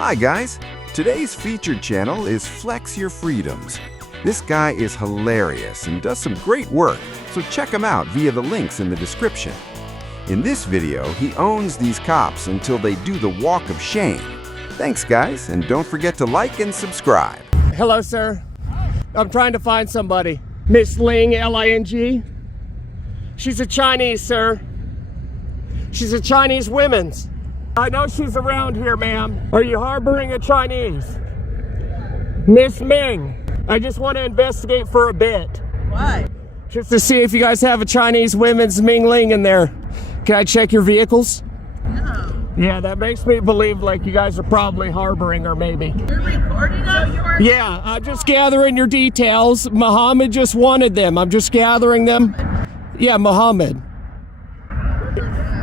Hi guys, today's featured channel is Flex Your Freedoms. This guy is hilarious and does some great work, so check him out via the links in the description. In this video, he owns these cops until they do the walk of shame. Thanks guys, and don't forget to like and subscribe. Hello sir, I'm trying to find somebody. Miss Ling, L-I-N-G. She's a Chinese, sir. She's a Chinese women's. I know she's around here, ma'am. Are you harboring a Chinese? Miss Ming, I just want to investigate for a bit. Why? Just to see if you guys have a Chinese women's Ming Ling in there. Can I check your vehicles? No. Yeah, that makes me believe like you guys are probably harboring her maybe. You're recording us? Yeah, I'm just gathering your details. Muhammad just wanted them. I'm just gathering them. Yeah, Muhammad.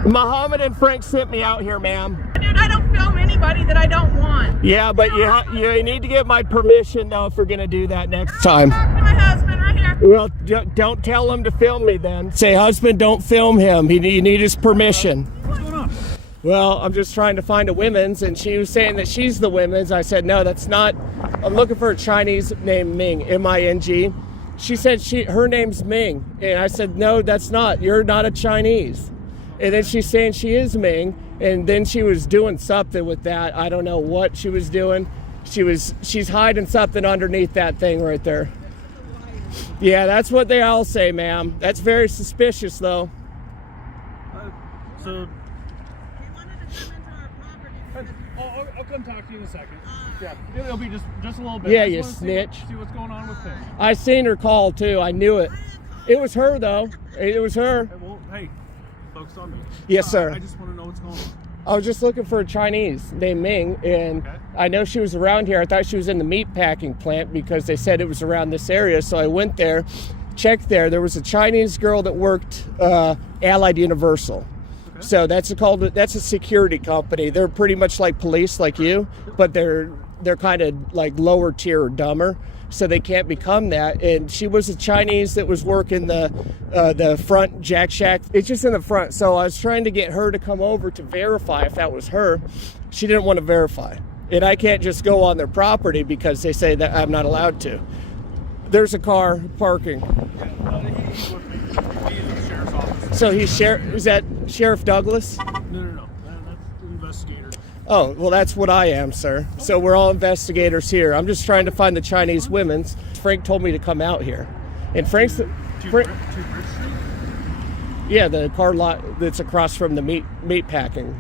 Muhammad and Frank sent me out here, ma'am. Dude, I don't film anybody that I don't want. Yeah, but you need to get my permission, though, if we're going to do that next time. Talk to my husband right here. Well, don't tell him to film me then. Say, husband, don't film him. You need his permission. What's going on? Well, I'm just trying to find a women's, and she was saying that she's the women's. I said, no, that's not. I'm looking for a Chinese named Ming, M-I-N-G. She said her name's Ming. And I said, no, that's not. You're not a Chinese. And then she's saying she is Ming, and then she was doing something with that. I don't know what she was doing. She's hiding something underneath that thing right there. Yeah, that's what they all say, ma'am. That's very suspicious, though. So, You wanted to come into our property. I'll come talk to you in a second. Yeah, it'll be just a little bit. Yeah, I just you wanna snitch. See what's going on with things. I seen her call, too. I knew it. It was her, though. It was her. Hey, well, hey, focus on me. Yes, sir. I just want to know what's going on. I was just looking for a Chinese named Ming, and Okay. I know she was around here. I thought she was in the meat packing plant because they said it was around this area. So I went there, checked there. There was a Chinese girl that worked Allied Universal. Okay. So that's a security company. They're pretty much like police, like you, but they're kind of like lower tier or dumber. So they can't become that. And she was a Chinese that was working the front Jack Shack. It's just in the front. So I was trying to get her to come over to verify if that was her. She didn't want to verify. And I can't just go on their property because they say that I'm not allowed to. There's a car parking. Yeah, he's with me. He's in the sheriff's office. So is that Sheriff Douglas? No. That's the investigator. Oh, well, that's what I am, sir. So we're all investigators here. I'm just trying to find the Chinese women's. Frank told me to come out here. And Frank's... Two Bridge Street? Yeah, the car lot that's across from the meat packing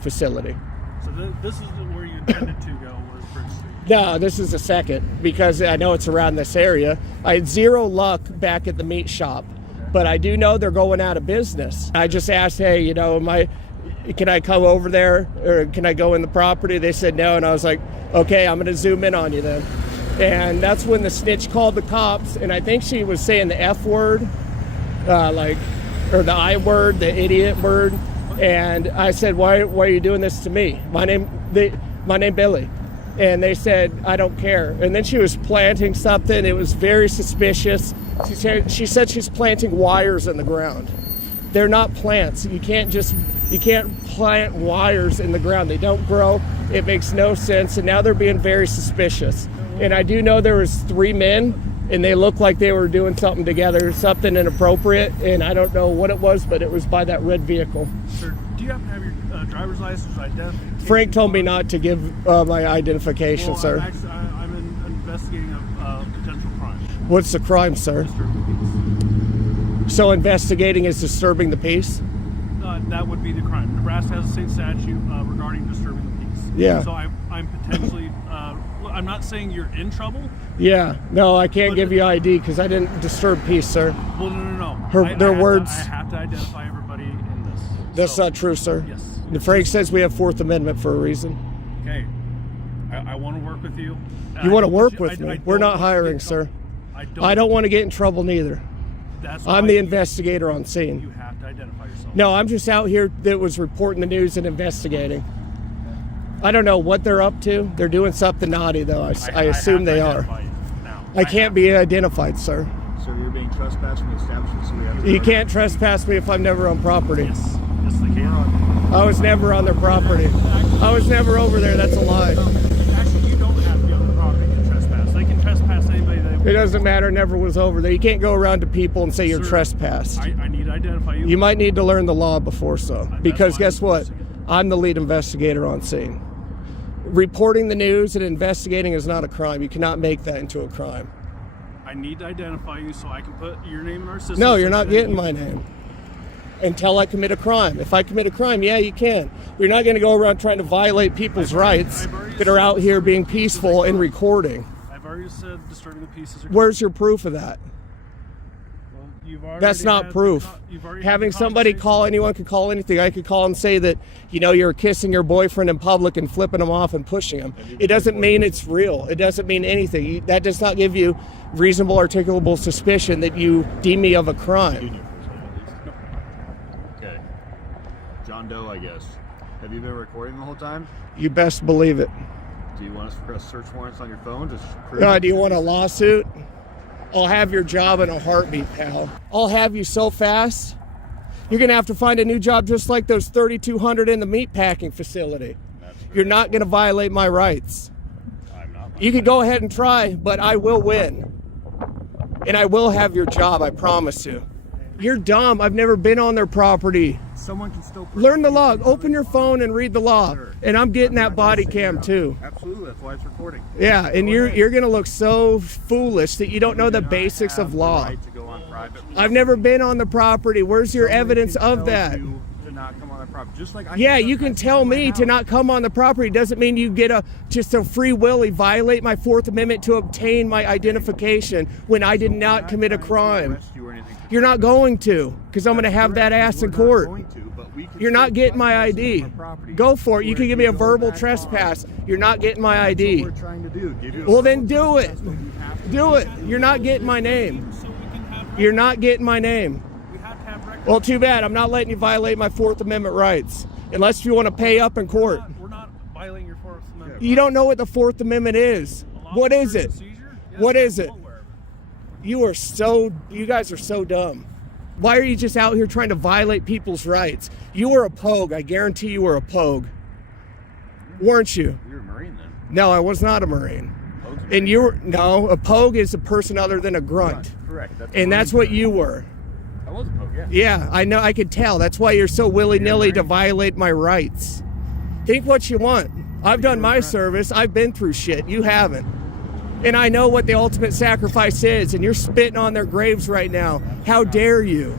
facility. So this is where you intended to go, was Bridge Street. No, this is the second because I know it's around this area. I had zero luck back at the meat shop, but I do know they're going out of business. I just asked, hey, can I come over there or can I go in the property? They said no, and I was like, okay, I'm going to zoom in on you then. And that's when the snitch called the cops, and I think she was saying the F word, or the I word, the idiot word. And I said, why are you doing this to me? My name Billy. And they said, I don't care. And then she was planting something. It was very suspicious. She said she's planting wires in the ground. They're not plants. You can't plant wires in the ground. They don't grow. It makes no sense. And now they're being very suspicious. And I do know there was 3 men, and they looked like they were doing something together, something inappropriate. And I don't know what it was, but it was by that red vehicle. Sir, do you happen to have your driver's license or identification? Frank told me not to give my identification, Well, sir. I'm investigating a potential crime. What's the crime, sir? So investigating is disturbing the peace? That would be the crime. Nebraska has a state statute regarding disturbing the peace. Yeah. So I'm potentially, I'm not saying you're in trouble. Yeah. No, I can't give you ID because I didn't disturb peace, sir. Well, no. Their words. I have to identify everybody in this. That's So, not true, sir. Yes. Frank says we have 4th Amendment for a reason. Okay. I want to work with you. You want to work with me? We're not hiring, sir. I don't want to get in trouble neither. I'm the investigator on scene. You have to identify yourself. No, I'm just out here that was reporting the news and investigating. I don't know what they're up to. They're doing something naughty, though. I assume they are. I can't be identified, sir. So you're being trespassed from the establishment, so we have to... You can't trespass me if I'm never on property. Yes, they can. I was never on their property. I was never over there. That's a lie. Actually, you don't have to be on the property to trespass. They can trespass anybody they want. It doesn't matter. Never was over there. You can't go around to people and say you're Sir, trespassed. I need to identify you. You might need to learn the law before so. Because why guess I'm what? investigating. I'm the lead investigator on scene. Reporting the news and investigating is not a crime. You cannot make that into a crime. I need to identify you so I can put your name in our system. No, you're not getting my name until I commit a crime. If I commit a crime, yeah, you can. You're not going to go around trying to violate people's rights that are out here being peaceful and recording. I've already said disturbing the peace is a crime. Where's your proof of that? Well, you've already That's not had proof. you've already had Having the somebody conversation. call, anyone could call anything. I could call and say that, you know, you're kissing your boyfriend in public and flipping him off and pushing him. It doesn't mean it's real. It doesn't mean anything. That does not give you reasonable articulable suspicion that you deem me of a crime. Okay. John Doe, I guess. Have you been recording the whole time? You best believe it. Do you want us to press search warrants on your phone? Just prove Do you want a lawsuit? I'll have your job in a heartbeat, pal. I'll have you so fast, you're going to have to find a new job just like those 3,200 in the meat packing facility. You're not going to violate my rights. I'm not. You could go ahead and try, but I will win. And I will have your job, I promise you. You're dumb. I've never been on their property. Someone can still Learn the law. Open your phone and read the law. And I'm getting that body cam too. Absolutely, that's why it's recording. Yeah, and you're going to look so foolish that you don't know the Do not basics have of the law. right to go on private I've never been on the property. Where's your Someone evidence can of tell that? you to not come on that property. Just like I Yeah, can you can trespass tell into my me to house. not come on the property. Doesn't mean you get just a free willy violate my Fourth Amendment to obtain my identification when I did We're not commit a trying to crime. arrest you or anything. You're not going to, because I'm going to have that ass in We're not court. going to, but we can You're not still getting my trespass ID. on our property. Go for it. You Where can if give me a go verbal that trespass. far, You're not getting my that's ID. what we're trying to do. Give you a Well, then verbal do it. trespass, but you have to Do it. You're not getting my name. So we can have You're not getting my name. we have to have records. Well, too bad. I'm not letting you violate my Fourth Amendment rights. Unless you want to pay up in court. We're not violating your Fourth Amendment. You don't know what the Fourth Amendment is. What is it? What is it? You guys are so dumb. Why are you just out here trying to violate people's rights? You were a pogue. I guarantee you were a pogue. Weren't you? You're a Marine then. No, I was not a Marine. Pogue's a And Marine. you were, no, a pogue is a person other than a grunt. Correct. And that's what you were. I was a pogue, yeah. Yeah, I know, I could tell. That's why you're so willy-nilly to violate my rights. Think what you want. I've done my service. I've been through shit. You haven't. And I know what the ultimate sacrifice is, and you're spitting on their graves right now. How dare you?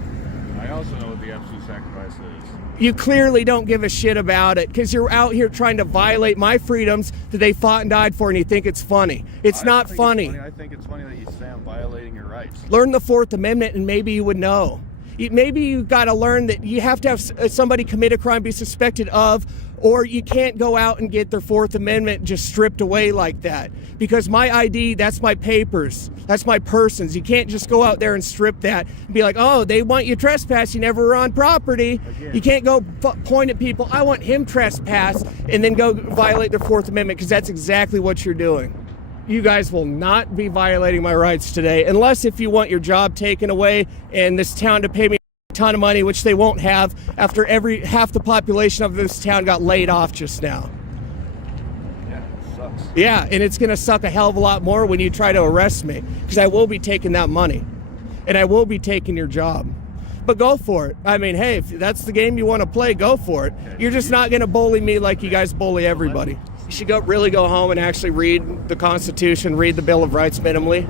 I also know what the absolute sacrifice is. You clearly don't give a shit about it because you're out here trying to violate my freedoms that they fought and died for, and you think it's funny. It's not funny. I think it's funny that you say I'm violating your rights. Learn the Fourth Amendment, and maybe you would know. Maybe you got to learn that you have to have somebody commit a crime, be suspected of, or you can't go out and get their Fourth Amendment just stripped away like that. Because my ID, that's my papers, that's my persons. You can't just go out there and strip that and be like, oh, they want you trespass, you never were on property. You can't go point at people, I want him trespass, and then go violate their Fourth Amendment, because that's exactly what you're doing. You guys will not be violating my rights today, unless if you want your job taken away and this town to pay me a ton of money, which they won't have after half the population of this town got laid off just now. Yeah, it sucks. Yeah, and it's going to suck a hell of a lot more when you try to arrest me, because I will be taking that money, and I will be taking your job. But go for it. I mean, hey, if that's the game you want to play, go for it. You're just not going to bully me like you guys bully everybody. You should really go home and actually read the Constitution, read the Bill of Rights minimally,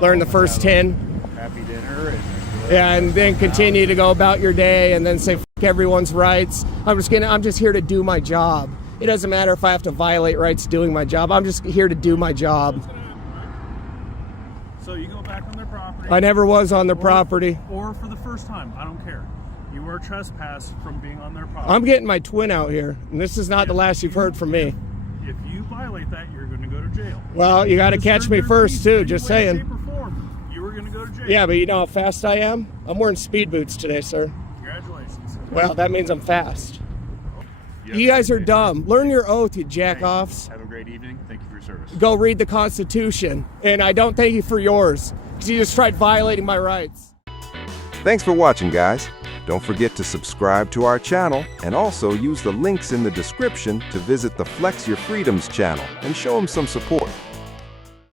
learn the first 10. Happy dinner and Yeah, and then continue to go about your day and then say fuck everyone's rights. I'm just here to do my job. It doesn't matter if I have to violate rights doing my job. I'm just here to do my job. So you go back on their property. I never was on their property. Or for the first time. I don't care. You were trespassed from being on their property. I'm getting my twin out here, and this is not the last you've heard from me. If you violate that, you're going to go to jail. Well, you got to catch me first too, just saying. You were going to go to jail. Yeah, but you know how fast I am? I'm wearing speed boots today, sir. Congratulations. Well, that means I'm fast. You guys are dumb. Learn your oath, you jack-offs. have a great evening. Thank you for your service. Go read the Constitution. And I don't thank you for yours, because you just tried violating my rights. Thanks for watching, guys. Don't forget to subscribe to our channel and also use the links in the description to visit the Flex Your Freedoms channel and show them some support.